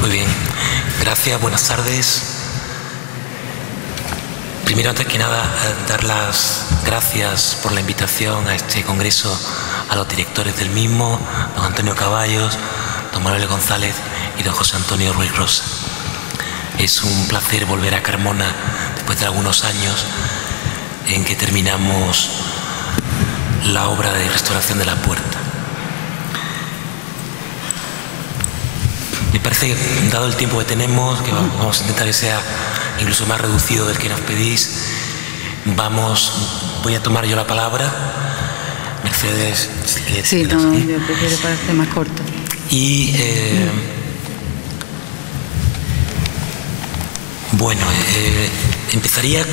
Muy bien, gracias, buenas tardes. Primero, antes que nada, dar las gracias por la invitación a este congreso a los directores del mismo, don Antonio Caballos, don Manuel González y don José Antonio Ruiz Rosa. Es un placer volver a Carmona después de algunos años en que terminamos la obra de restauración de la puerta. Me parece, dado el tiempo que tenemos, que vamos a intentar que sea incluso más reducido del que nos pedís, voy a tomar yo la palabra. Mercedes, si quieres. Sí, no, yo prefiero para ser más corto. Y bueno, empezaría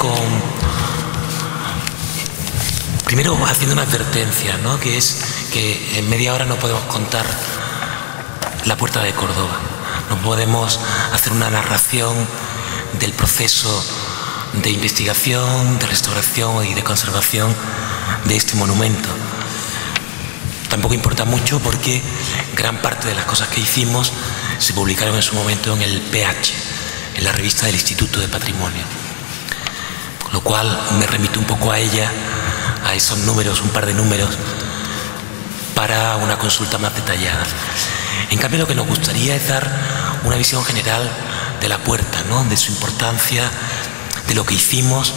primero haciendo una advertencia, ¿no? Que es que en media hora no podemos contar la Puerta de Córdoba. No podemos hacer una narración del proceso de investigación, de restauración y de conservación de este monumento. Tampoco importa mucho porque gran parte de las cosas que hicimos se publicaron en su momento en el PH, en la revista del Instituto de Patrimonio. Con lo cual me remito un poco a ella, a esos números, un par de números, para una consulta más detallada. En cambio, lo que nos gustaría es dar una visión general de la puerta, ¿no? De su importancia, de lo que hicimos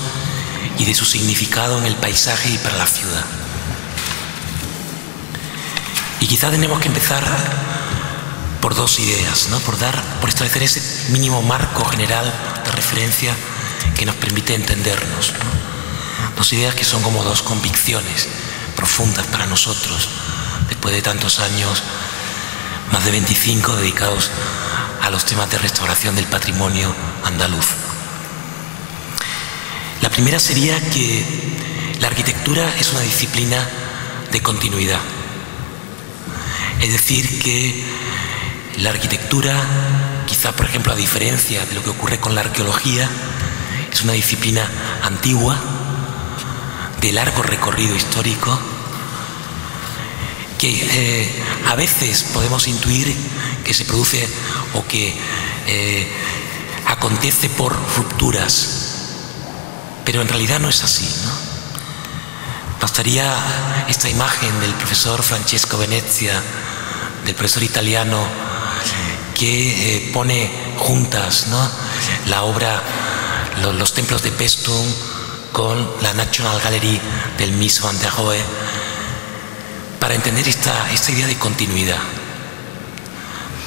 y de su significado en el paisaje y para la ciudad. Y quizá tenemos que empezar por dos ideas, ¿no? Por establecer ese mínimo marco general de referencia que nos permite entendernos, ¿no? Dos ideas que son como dos convicciones profundas para nosotros, después de tantos años, más de 25 dedicados a los temas de restauración del patrimonio andaluz. La primera sería que la arquitectura es una disciplina de continuidad. Es decir, que la arquitectura, quizá por ejemplo a diferencia de lo que ocurre con la arqueología, es una disciplina antigua, de largo recorrido histórico, que a veces podemos intuir que se produce o que acontece por rupturas, pero en realidad no es así, ¿no? Bastaría esta imagen del profesor Francesco Venezia, del profesor italiano, que pone juntas, ¿no?, la obra, los templos de Paestum con la National Gallery del Mies van der Rohe, para entender esta idea de continuidad.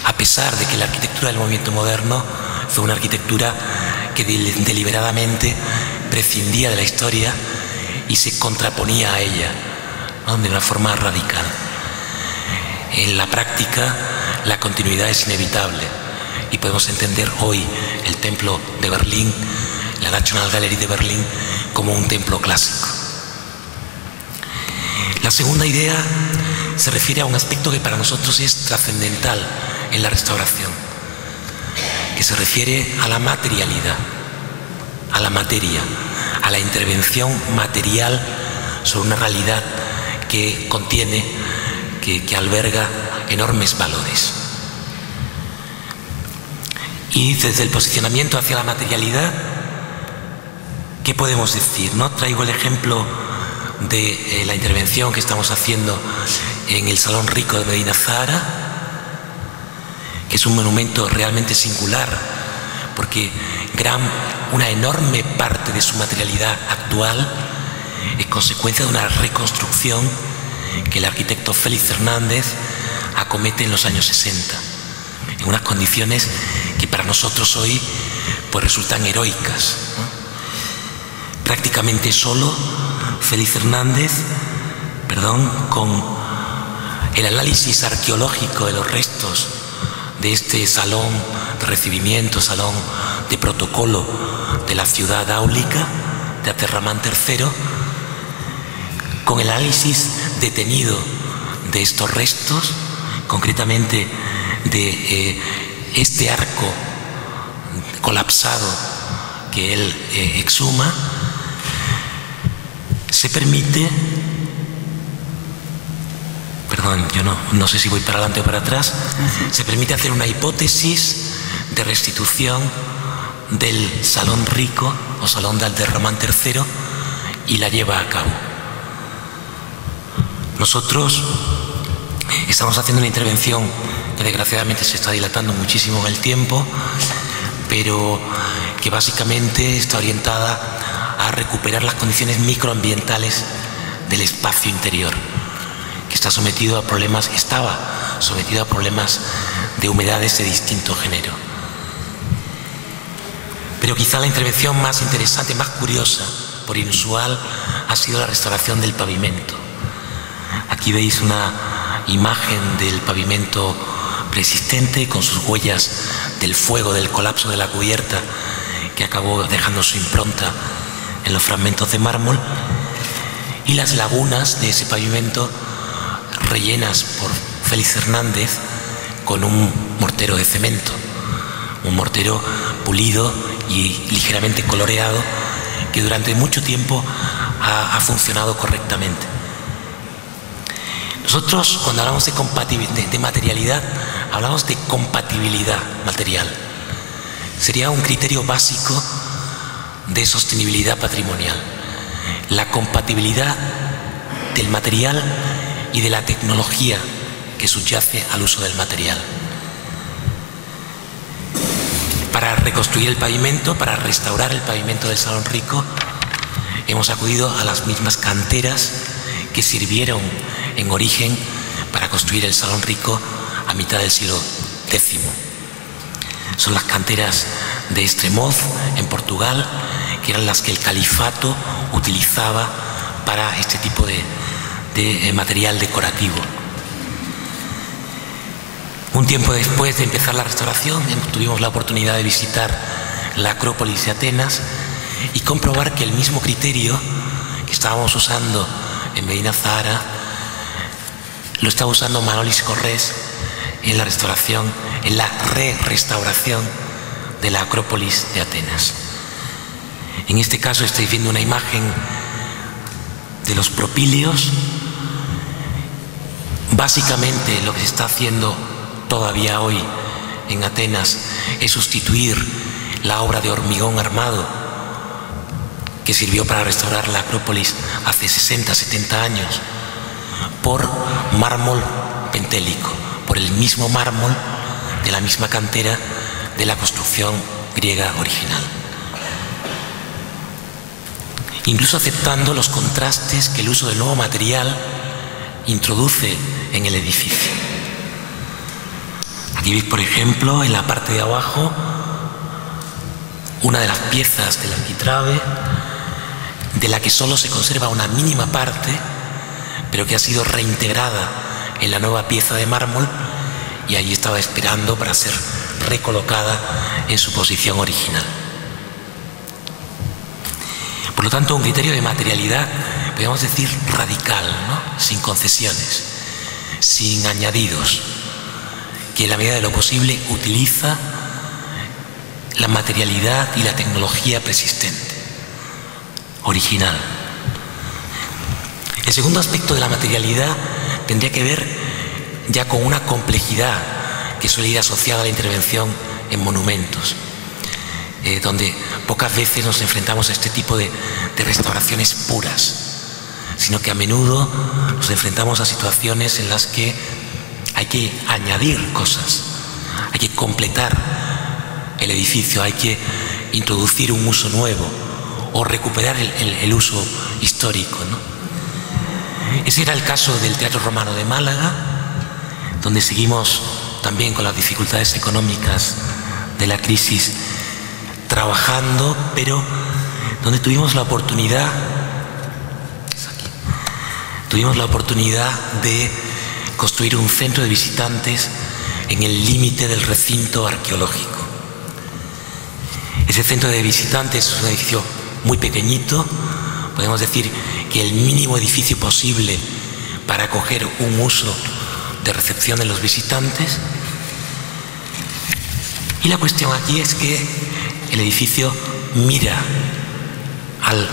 A pesar de que la arquitectura del movimiento moderno fue una arquitectura que deliberadamente prescindía de la historia y se contraponía a ella, ¿no?, de una forma radical. En la práctica, la continuidad es inevitable y podemos entender hoy el templo de Berlín, la National Gallery de Berlín, como un templo clásico. La segunda idea se refiere a un aspecto que para nosotros es trascendental en la restauración, que se refiere a la materialidad, a la materia, a la intervención material sobre una realidad que contiene, que alberga enormes valores. Y desde el posicionamiento hacia la materialidad, ¿qué podemos decir, no? Traigo el ejemplo de la intervención que estamos haciendo en el Salón Rico de Medina Zahara, que es un monumento realmente singular, porque una enorme parte de su materialidad actual es consecuencia de una reconstrucción que el arquitecto Félix Hernández acomete en los años 60, en unas condiciones que para nosotros hoy pues resultan heroicas, ¿no? Prácticamente solo Félix Hernández, con el análisis arqueológico de los restos de este salón de recibimiento, salón de protocolo de la ciudad áulica de Aterramán III, con el análisis detenido de estos restos, concretamente de este arco colapsado que él exhuma, se permite, yo no sé si voy para adelante o para atrás, se permite hacer una hipótesis de restitución del Salón Rico o Salón de Abderramán III y la lleva a cabo. Nosotros estamos haciendo una intervención que desgraciadamente se está dilatando muchísimo en el tiempo, pero que básicamente está orientada a recuperar las condiciones microambientales del espacio interior, que estaba sometido a problemas de humedades de distinto género. Pero quizá la intervención más interesante, más curiosa, por inusual, ha sido la restauración del pavimento. Aquí veis una imagen del pavimento preexistente con sus huellas del fuego, del colapso de la cubierta, que acabó dejando su impronta en los fragmentos de mármol, y las lagunas de ese pavimento rellenas por Félix Hernández con un mortero de cemento, un mortero pulido y ligeramente coloreado, que durante mucho tiempo ha funcionado correctamente. Nosotros, cuando hablamos de materialidad, hablamos de compatibilidad material. Sería un criterio básico de sostenibilidad patrimonial. La compatibilidad del material y de la tecnología que subyace al uso del material. Para reconstruir el pavimento, para restaurar el pavimento del Salón Rico, hemos acudido a las mismas canteras que sirvieron en origen para construir el Salón Rico a mitad del siglo X. Son las canteras de Estremoz, en Portugal, que eran las que el califato utilizaba para este tipo de material decorativo. Un tiempo después de empezar la restauración, tuvimos la oportunidad de visitar la Acrópolis de Atenas y comprobar que el mismo criterio que estábamos usando en Medina Zahara lo estaba usando Manolis Corrés en la restauración, en la restauración de la Acrópolis de Atenas. En este caso estáis viendo una imagen de los propíleos. Básicamente lo que se está haciendo todavía hoy en Atenas es sustituir la obra de hormigón armado que sirvió para restaurar la Acrópolis hace 60, 70 años por mármol pentélico, por el mismo mármol de la misma cantera de la construcción griega original. Incluso aceptando los contrastes que el uso del nuevo material introduce en el edificio. Aquí veis, por ejemplo, en la parte de abajo, una de las piezas del arquitrabe, de la que solo se conserva una mínima parte, pero que ha sido reintegrada en la nueva pieza de mármol y ahí estaba esperando para ser recolocada en su posición original. Por lo tanto, un criterio de materialidad, podríamos decir radical, ¿no? Sin concesiones, sin añadidos, que en la medida de lo posible utiliza la materialidad y la tecnología preexistente, original. El segundo aspecto de la materialidad tendría que ver ya con una complejidad que suele ir asociada a la intervención en monumentos, donde pocas veces nos enfrentamos a este tipo de restauraciones puras, sino que a menudo nos enfrentamos a situaciones en las que hay que añadir cosas, hay que completar el edificio, hay que introducir un uso nuevo o recuperar el uso histórico, ¿no? Ese era el caso del Teatro Romano de Málaga, donde seguimos también con las dificultades económicas de la crisis trabajando, pero donde tuvimos la oportunidad de construir un centro de visitantes en el límite del recinto arqueológico. Ese centro de visitantes es un edificio muy pequeñito, podemos decir que el mínimo edificio posible para acoger un uso de recepción de los visitantes. Y la cuestión aquí es que el edificio mira al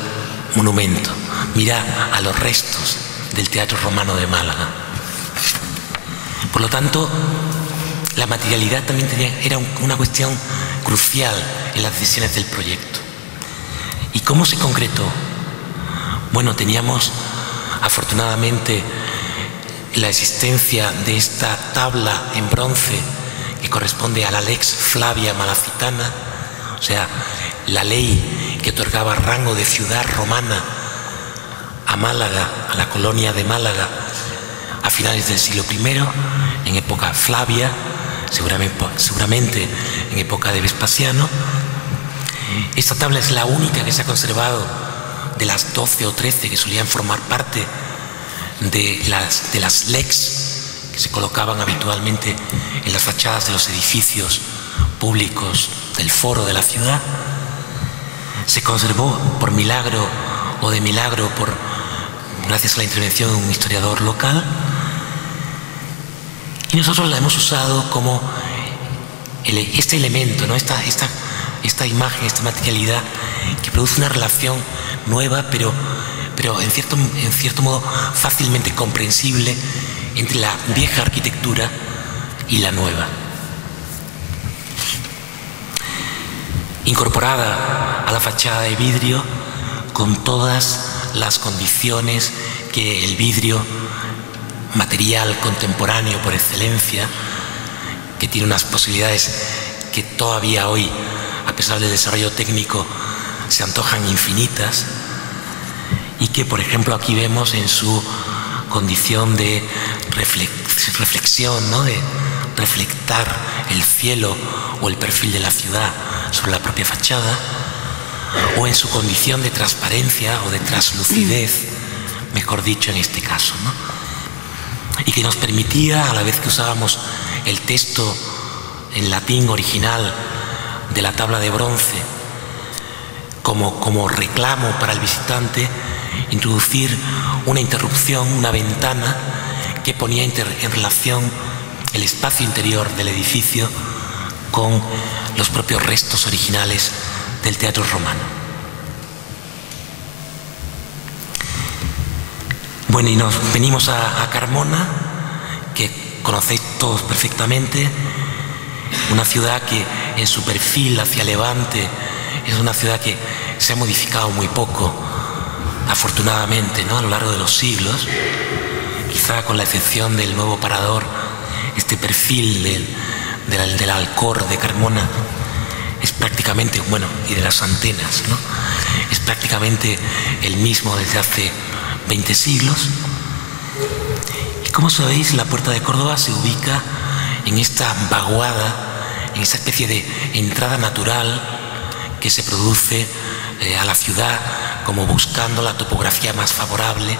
monumento, mira a los restos del Teatro Romano de Málaga. Por lo tanto, la materialidad también era una cuestión crucial en las decisiones del proyecto. ¿Y cómo se concretó? Bueno, teníamos afortunadamente la existencia de esta tabla en bronce que corresponde a la Lex Flavia Malacitana, o sea, la ley que otorgaba rango de ciudad romana a Málaga, a la colonia de Málaga, a finales del siglo I, en época Flavia, seguramente en época de Vespasiano. Esta tabla es la única que se ha conservado de las 12 o 13 que solían formar parte de las lex que se colocaban habitualmente en las fachadas de los edificios públicos del foro de la ciudad. Se conservó por milagro o de milagro gracias a la intervención de un historiador local, y nosotros la hemos usado como este elemento, ¿no? esta imagen, esta materialidad que produce una relación nueva, pero en cierto modo fácilmente comprensible entre la vieja arquitectura y la nueva. Incorporada a la fachada de vidrio con todas las condiciones que el vidrio, material contemporáneo por excelencia, que tiene unas posibilidades que todavía hoy, a pesar del desarrollo técnico, se antojan infinitas, y que, por ejemplo, aquí vemos en su condición de reflexión, ¿no? De reflectar el cielo o el perfil de la ciudad sobre la propia fachada, o en su condición de transparencia o de translucidez, mejor dicho en este caso, ¿no? Y que nos permitía, a la vez que usábamos el texto en latín original de la tabla de bronce como reclamo para el visitante, introducir una interrupción, una ventana que ponía en relación el espacio interior del edificio con los propios restos originales del teatro romano. Bueno, y nos venimos a Carmona, que conocéis todos perfectamente, una ciudad que en su perfil hacia levante es una ciudad que se ha modificado muy poco, afortunadamente, ¿no? A lo largo de los siglos, quizá con la excepción del nuevo parador. Este perfil del Alcor de Carmona es prácticamente, bueno, y de las antenas, ¿no? Es prácticamente el mismo desde hace 20 siglos. Y como sabéis, la Puerta de Córdoba se ubica en esta vaguada, en esa especie de entrada natural que se produce a la ciudad, como buscando la topografía más favorable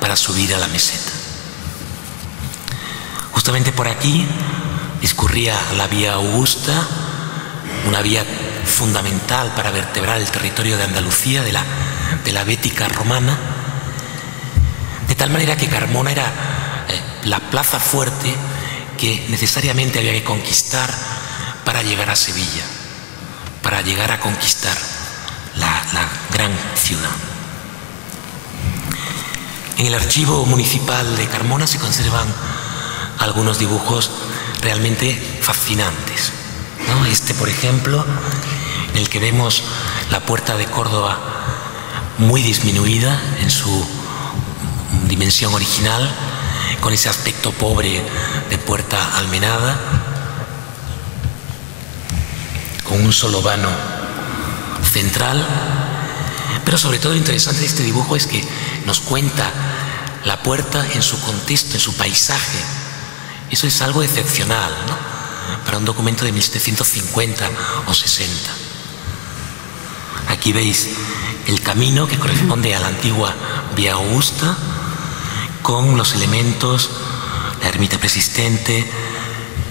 para subir a la meseta. Justamente por aquí discurría la Vía Augusta, una vía fundamental para vertebrar el territorio de Andalucía, de la Bética romana, de tal manera que Carmona era la plaza fuerte que necesariamente había que conquistar para llegar a Sevilla, para llegar a conquistar la gran ciudad. En el archivo municipal de Carmona se conservan algunos dibujos realmente fascinantes, ¿no? Este, por ejemplo, en el que vemos la Puerta de Córdoba muy disminuida en su dimensión original, con ese aspecto pobre de puerta almenada, con un solo vano central. Pero sobre todo lo interesante de este dibujo es que nos cuenta la puerta en su contexto, en su paisaje. Eso es algo excepcional, ¿no? Para un documento de 1750 o 60. Aquí veis el camino que corresponde a la antigua Vía Augusta, con los elementos, la ermita preexistente,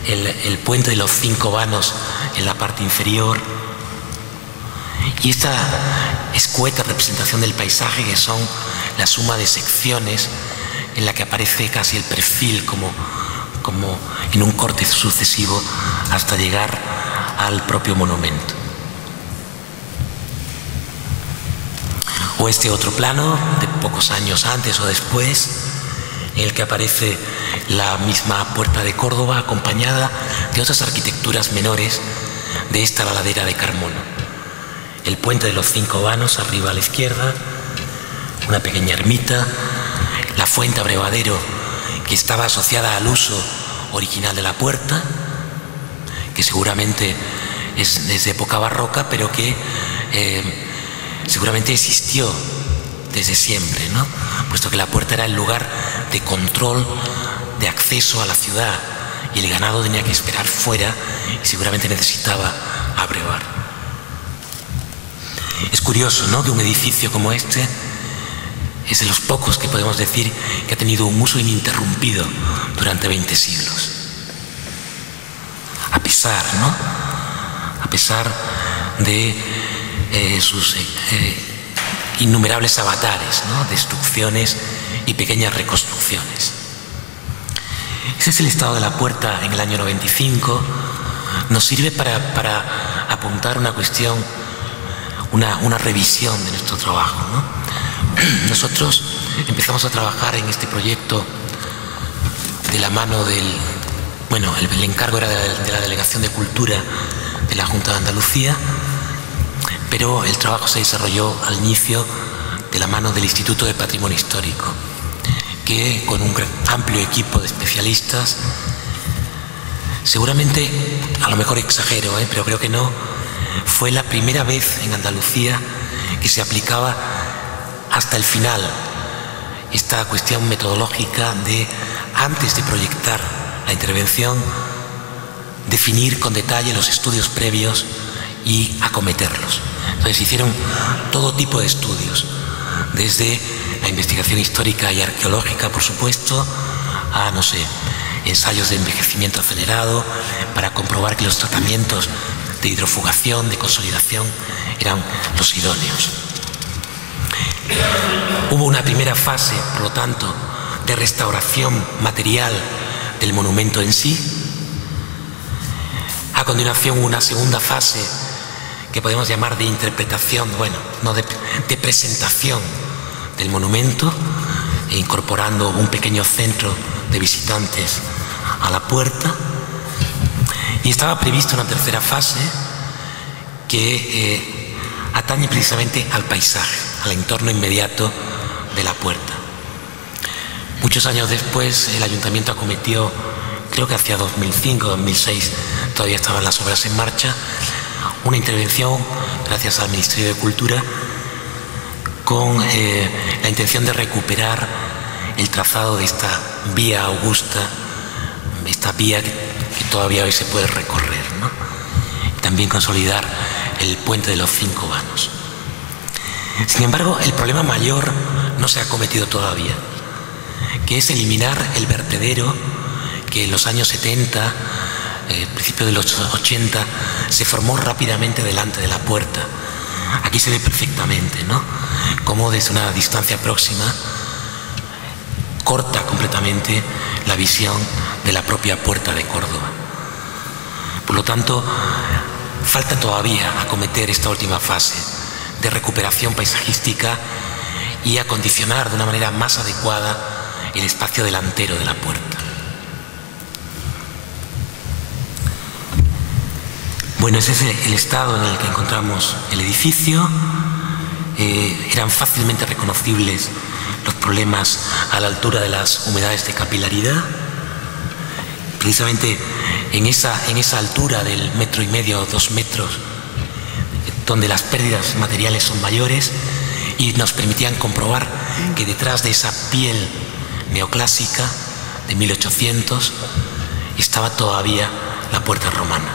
el puente de los 5 vanos en la parte inferior, y esta escueta representación del paisaje, que son la suma de secciones en la que aparece casi el perfil como en un corte sucesivo hasta llegar al propio monumento. O este otro plano de pocos años antes o después, en el que aparece la misma puerta de Córdoba acompañada de otras arquitecturas menores de esta la ladera de Carmona. El puente de los 5 vanos arriba a la izquierda, una pequeña ermita, la fuente abrevadero que estaba asociada al uso original de la puerta, que seguramente es de época barroca, pero que seguramente existió desde siempre, ¿no? Puesto que la puerta era el lugar de control, de acceso a la ciudad, y el ganado tenía que esperar fuera y seguramente necesitaba abrevar. Es curioso, ¿no?, que un edificio como este es de los pocos que podemos decir que ha tenido un uso ininterrumpido durante 20 siglos. A pesar, ¿no?, a pesar de sus innumerables avatares, ¿no?, destrucciones y pequeñas reconstrucciones. Ese es el estado de la puerta en el año 95. Nos sirve para apuntar una cuestión, una revisión de nuestro trabajo, ¿no? Nosotros empezamos a trabajar en este proyecto de la mano el encargo era de la Delegación de Cultura de la Junta de Andalucía, pero el trabajo se desarrolló al inicio de la mano del Instituto de Patrimonio Histórico, que con un amplio equipo de especialistas, seguramente, a lo mejor exagero, pero creo que no, fue la primera vez en Andalucía que se aplicaba hasta el final esta cuestión metodológica de, antes de proyectar la intervención, definir con detalle los estudios previos y acometerlos. Entonces hicieron todo tipo de estudios, desde la investigación histórica y arqueológica, por supuesto, a, no sé, ensayos de envejecimiento acelerado para comprobar que los tratamientos de hidrofugación, de consolidación, eran los idóneos. Hubo una primera fase, por lo tanto, de restauración material del monumento en sí. A continuación, una segunda fase que podemos llamar de interpretación, de presentación del monumento, incorporando un pequeño centro de visitantes a la puerta. Y estaba prevista una tercera fase que atañe precisamente al paisaje, al entorno inmediato de la puerta. Muchos años después el ayuntamiento acometió, creo que hacia 2005, 2006, todavía estaban las obras en marcha, una intervención, gracias al Ministerio de Cultura, con la intención de recuperar el trazado de esta vía augusta, esta vía que todavía hoy se puede recorrer, ¿no? Y también consolidar el puente de los 5 vanos. Sin embargo, el problema mayor no se ha acometido todavía, que es eliminar el vertedero que en los años 70, principios de los 80, se formó rápidamente delante de la puerta. Aquí se ve perfectamente, ¿no?, cómo desde una distancia próxima corta completamente la visión de la propia puerta de Córdoba. Por lo tanto, falta todavía acometer esta última fase de recuperación paisajística y acondicionar de una manera más adecuada el espacio delantero de la puerta. Bueno, ese es el estado en el que encontramos el edificio. Eran fácilmente reconocibles los problemas a la altura de las humedades de capilaridad. Precisamente en esa altura del 1,5 metros, 2 metros, donde las pérdidas materiales son mayores y nos permitían comprobar que detrás de esa piel neoclásica de 1800 estaba todavía la puerta romana.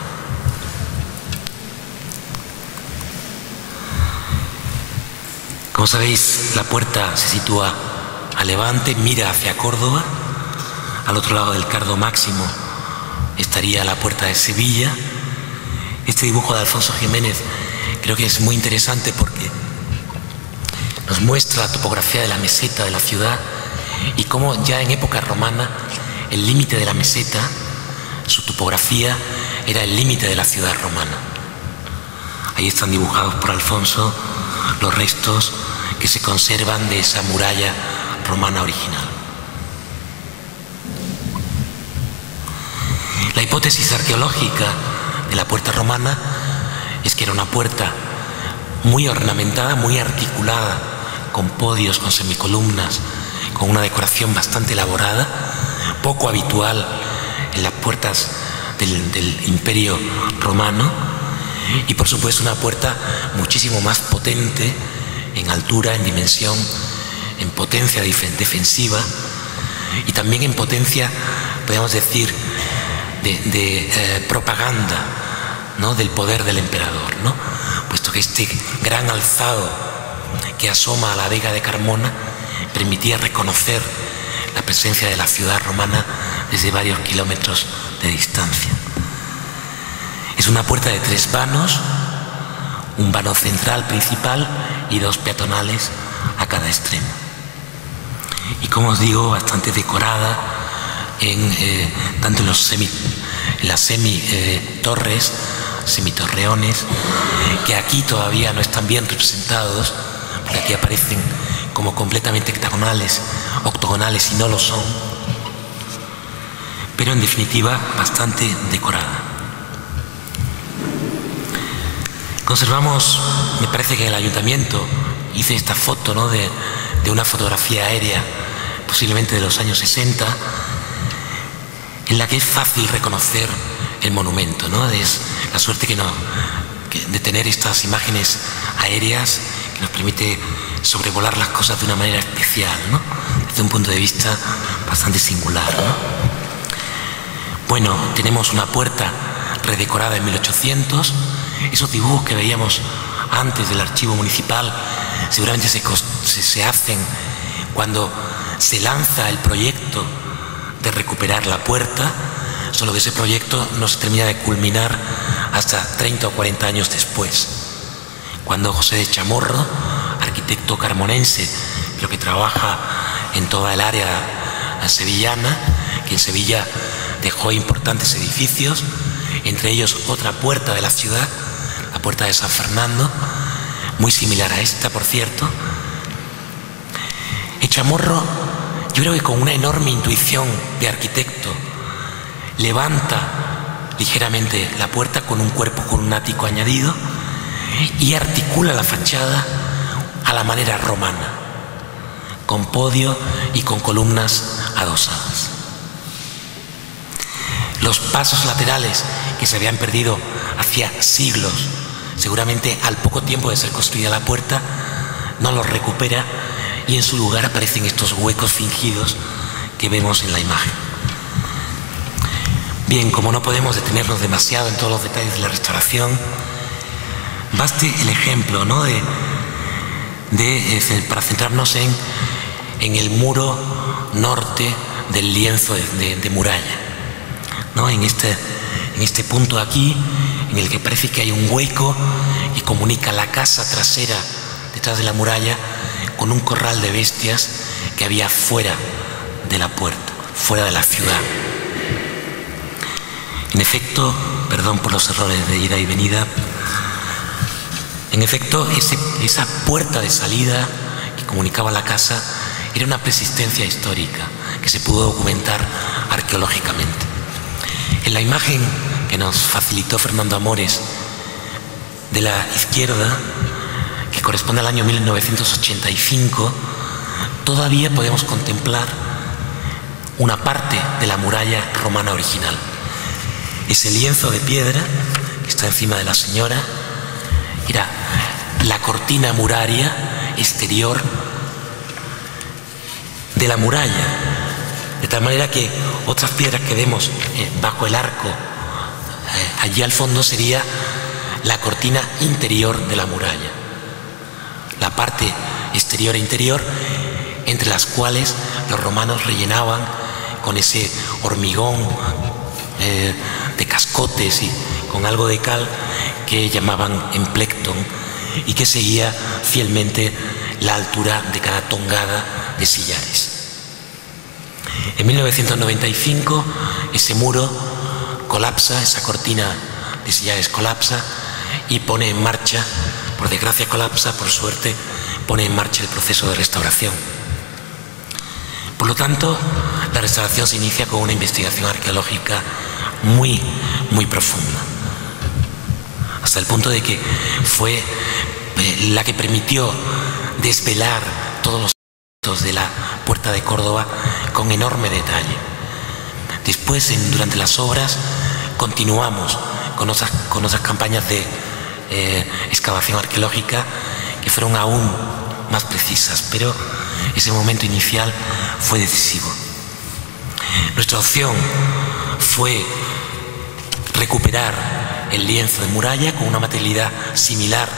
Como sabéis, la puerta se sitúa a levante, mira hacia Córdoba. Al otro lado del Cardo Máximo estaría la puerta de Sevilla. Este dibujo de Alfonso Jiménez creo que es muy interesante porque nos muestra la topografía de la meseta de la ciudad y cómo ya en época romana el límite de la meseta, su topografía, era el límite de la ciudad romana. Ahí están dibujados por Alfonso los restos que se conservan de esa muralla romana original. La hipótesis arqueológica de la puerta romana es que era una puerta muy ornamentada, muy articulada, con podios, con semicolumnas, con una decoración bastante elaborada, poco habitual en las puertas del Imperio Romano, y por supuesto una puerta muchísimo más potente en altura, en dimensión, en potencia defensiva y también en potencia, podríamos decir, de propaganda, ¿no?, del poder del emperador, ¿no?, puesto que este gran alzado que asoma a la Vega de Carmona permitía reconocer la presencia de la ciudad romana desde varios kilómetros de distancia. Es una puerta de 3 vanos, un vano central principal y 2 peatonales a cada extremo. Y como os digo, bastante decorada tanto en las semi-torres, semitorreones, que aquí todavía no están bien representados, porque aquí aparecen como completamente octogonales y no lo son, pero en definitiva bastante decorada. Conservamos, me parece que en el ayuntamiento hice esta foto, ¿no?, de una fotografía aérea, posiblemente de los años 60, en la que es fácil reconocer el monumento, ¿no? Es la suerte de tener estas imágenes aéreas que nos permite sobrevolar las cosas de una manera especial, ¿no?, desde un punto de vista bastante singular, ¿no? Bueno, tenemos una puerta redecorada en 1800. Esos dibujos que veíamos antes del archivo municipal seguramente se hacen cuando se lanza el proyecto de recuperar la puerta, solo que ese proyecto no se termina de culminar hasta 30 o 40 años después, cuando José de Chamorro, arquitecto carmonense, pero que trabaja en toda el área sevillana, que en Sevilla dejó importantes edificios, entre ellos otra puerta de la ciudad, la puerta de San Fernando, muy similar a esta, por cierto. Y Chamorro, yo creo que con una enorme intuición de arquitecto, levanta ligeramente la puerta con un cuerpo con un ático añadido y articula la fachada a la manera romana, con podio y con columnas adosadas. Los pasos laterales que se habían perdido hacía siglos, seguramente al poco tiempo de ser construida la puerta, no los recupera, y en su lugar aparecen estos huecos fingidos que vemos en la imagen. Bien, como no podemos detenernos demasiado en todos los detalles de la restauración, baste el ejemplo, ¿no?, para centrarnos en el muro norte del lienzo de muralla, ¿no?, en este punto aquí, en el que parece que hay un hueco que comunica la casa trasera detrás de la muralla con un corral de bestias que había fuera de la puerta, fuera de la ciudad. En efecto, perdón por los errores de ida y venida, en efecto, esa puerta de salida que comunicaba la casa era una persistencia histórica que se pudo documentar arqueológicamente. En la imagen que nos facilitó Fernando Amores de la izquierda, que corresponde al año 1985, todavía podemos contemplar una parte de la muralla romana original. Ese lienzo de piedra que está encima de la señora era la cortina muraria exterior de la muralla, de tal manera que otras piedras que vemos bajo el arco allí al fondo sería la cortina interior de la muralla, la parte exterior e interior, entre las cuales los romanos rellenaban con ese hormigón de cascotes y con algo de cal que llamaban emplecton, y que seguía fielmente la altura de cada tongada de sillares. En 1995 ese muro colapsa, esa cortina de sillares colapsa y pone en marcha, por desgracia colapsa, por suerte pone en marcha el proceso de restauración. Por lo tanto, la restauración se inicia con una investigación arqueológica muy, muy profunda. Hasta el punto de que fue la que permitió desvelar todos los aspectos de la Puerta de Córdoba con enorme detalle. Después, durante las obras, continuamos con otras campañas de excavación arqueológica que fueron aún más precisas, pero ese momento inicial fue decisivo. Nuestra opción fue recuperar el lienzo de muralla con una materialidad similar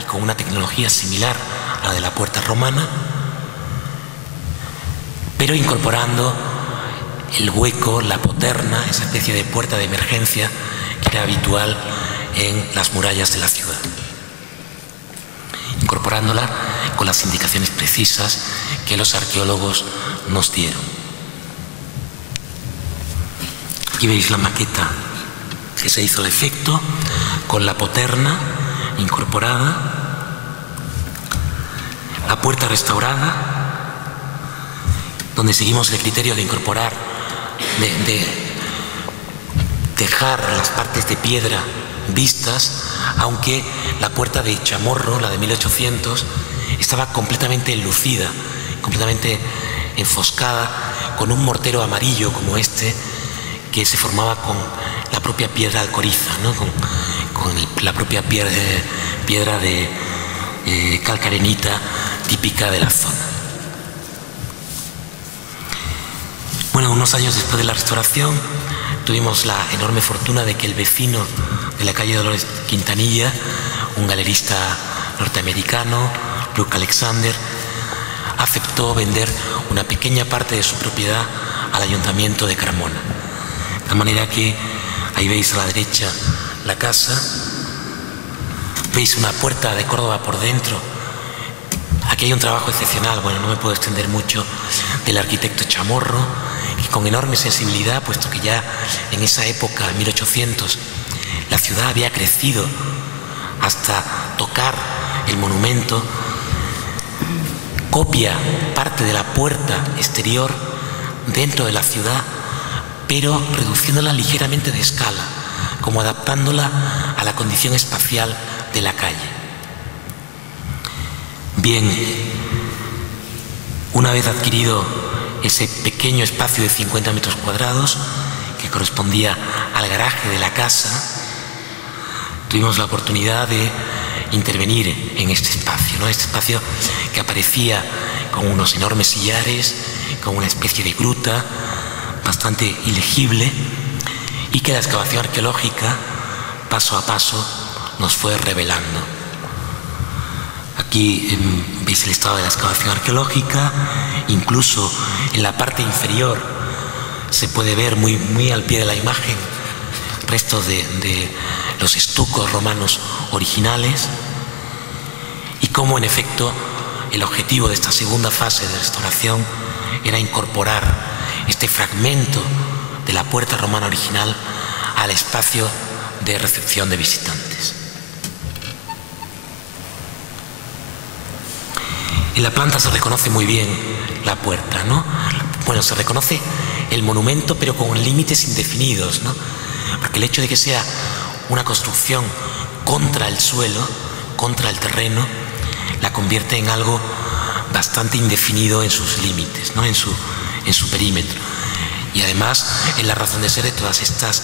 y con una tecnología similar a la de la puerta romana, pero incorporando el hueco, la poterna, esa especie de puerta de emergencia que era habitual en las murallas de la ciudad, incorporándola con las indicaciones precisas que los arqueólogos nos dieron. Aquí veis la maqueta que se hizo de efecto con la poterna incorporada, la puerta restaurada, donde seguimos el criterio de incorporar, de dejar las partes de piedra vistas, aunque la puerta de chamorro, la de 1800, estaba completamente enlucida, completamente enfoscada, con un mortero amarillo como este, que se formaba con la propia piedra alcoriza, ¿no? con la propia piedra de calcarenita típica de la zona. Bueno, unos años después de la restauración tuvimos la enorme fortuna de que el vecino de la calle Dolores Quintanilla, un galerista norteamericano, Luke Alexander, aceptó vender una pequeña parte de su propiedad al ayuntamiento de Carmona. De manera que ahí veis a la derecha la casa, veis una puerta de Córdoba por dentro. Aquí hay un trabajo excepcional, bueno, no me puedo extender mucho, del arquitecto Chamorro, que con enorme sensibilidad, puesto que ya en esa época, en 1800, la ciudad había crecido hasta tocar el monumento, copia parte de la puerta exterior dentro de la ciudad, pero reduciéndola ligeramente de escala, como adaptándola a la condición espacial de la calle. Bien, una vez adquirido ese pequeño espacio de 50 metros cuadrados, que correspondía al garaje de la casa, tuvimos la oportunidad de intervenir en este espacio, ¿no? Este espacio que aparecía con unos enormes sillares, con una especie de gruta bastante ilegible, y que la excavación arqueológica, paso a paso, nos fue revelando. Aquí veis el estado de la excavación arqueológica, incluso en la parte inferior se puede ver muy al pie de la imagen restos de los estucos romanos originales, y cómo en efecto el objetivo de esta segunda fase de restauración era incorporar este fragmento de la puerta romana original al espacio de recepción de visitantes. En la planta se reconoce muy bien la puerta, ¿no? Bueno, se reconoce el monumento, pero con límites indefinidos, ¿no? Porque el hecho de que sea una construcción contra el suelo, contra el terreno, la convierte en algo bastante indefinido en sus límites, ¿no? en su perímetro. Y además en la razón de ser de todas estas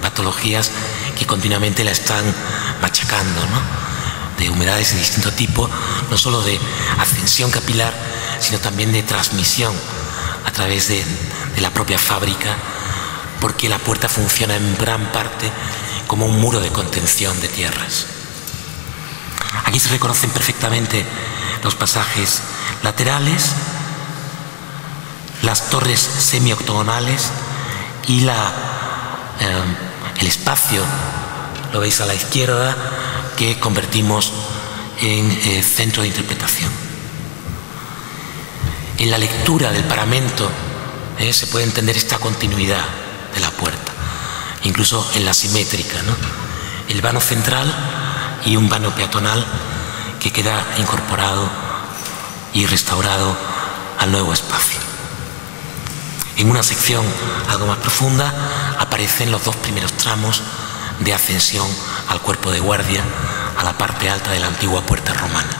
patologías que continuamente la están machacando, ¿no? De humedades de distinto tipo, no solo de ascensión capilar, sino también de transmisión a través de la propia fábrica, porque la puerta funciona en gran parte como un muro de contención de tierras. Aquí se reconocen perfectamente los pasajes laterales, las torres semioctogonales y el espacio, lo veis a la izquierda, que convertimos en centro de interpretación. En la lectura del paramento se puede entender esta continuidad de la puerta, incluso en la simétrica, ¿no? El vano central y un vano peatonal que queda incorporado y restaurado al nuevo espacio. En una sección algo más profunda aparecen los dos primeros tramos de ascensión al cuerpo de guardia, a la parte alta de la antigua puerta romana.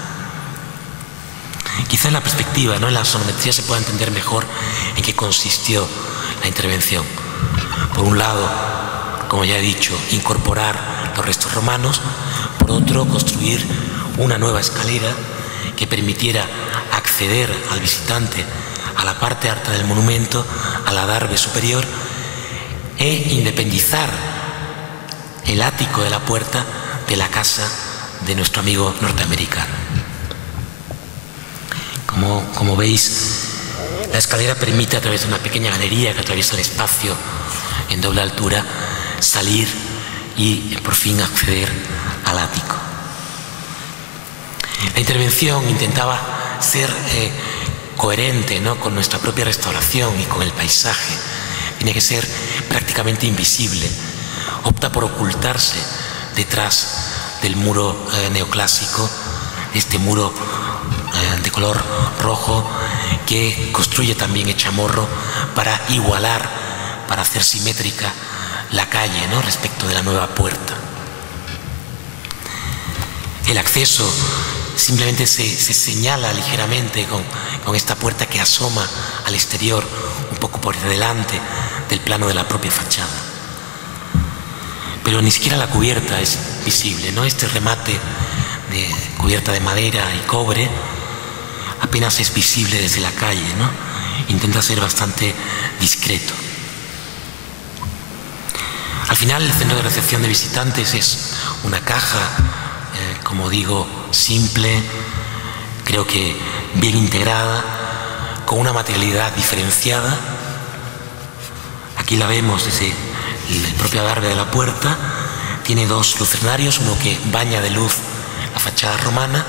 Quizá en la perspectiva, ¿no?, en la sonometría se pueda entender mejor en qué consistió la intervención. Por un lado, como ya he dicho, incorporar los restos romanos; por otro, construir una nueva escalera que permitiera acceder al visitante a la parte alta del monumento, al adarve superior, e independizar el ático de la puerta de la casa de nuestro amigo norteamericano. Como veis, la escalera permite, a través de una pequeña galería que atraviesa el espacio en doble altura, salir y por fin acceder al ático. La intervención intentaba ser coherente, ¿no?, con nuestra propia restauración y con el paisaje. Tiene que ser prácticamente invisible. Opta por ocultarse detrás del muro neoclásico, este muro de color rojo que construye también Echamorro para igualar, para hacer simétrica la calle, ¿no?, respecto de la nueva puerta. El acceso simplemente se señala ligeramente con esta puerta que asoma al exterior, un poco por delante del plano de la propia fachada. Pero ni siquiera la cubierta es visible, ¿no? Este remate de cubierta de madera y cobre apenas es visible desde la calle, ¿no? Intenta ser bastante discreto. Al final, el centro de recepción de visitantes es una caja, como digo, simple, creo que bien integrada, con una materialidad diferenciada. Aquí la vemos desde el propio adarve de la puerta. Tiene dos lucernarios, uno que baña de luz la fachada romana,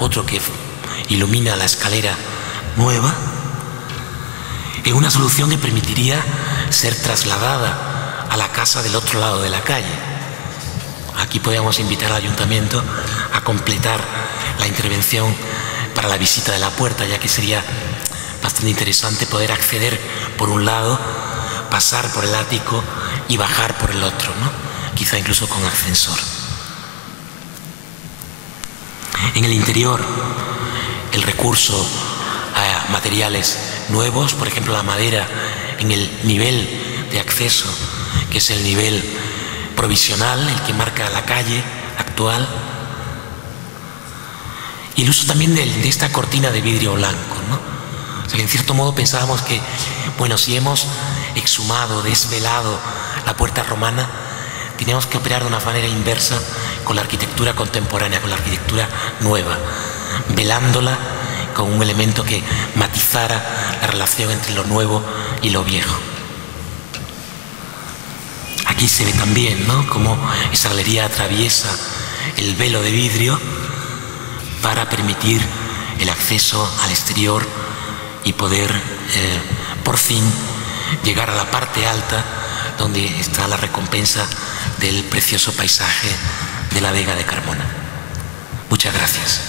otro que ilumina la escalera nueva, en una solución que permitiría ser trasladada a la casa del otro lado de la calle. Aquí podríamos invitar al ayuntamiento a completar la intervención para la visita de la puerta, ya que sería bastante interesante poder acceder por un lado, pasar por el ático y bajar por el otro, ¿no? Quizá incluso con ascensor. En el interior, el recurso a materiales nuevos, por ejemplo la madera, en el nivel de acceso, que es el nivel provisional, el que marca la calle actual, y el uso también de esta cortina de vidrio blanco, ¿no? O sea que en cierto modo pensábamos que, bueno, si hemos exhumado, desvelado la puerta romana, teníamos que operar de una manera inversa con la arquitectura contemporánea, con la arquitectura nueva, velándola con un elemento que matizara la relación entre lo nuevo y lo viejo. Aquí se ve también, ¿no?, cómo esa galería atraviesa el velo de vidrio para permitir el acceso al exterior y poder por fin llegar a la parte alta donde está la recompensa del precioso paisaje de la Vega de Carmona. Muchas gracias.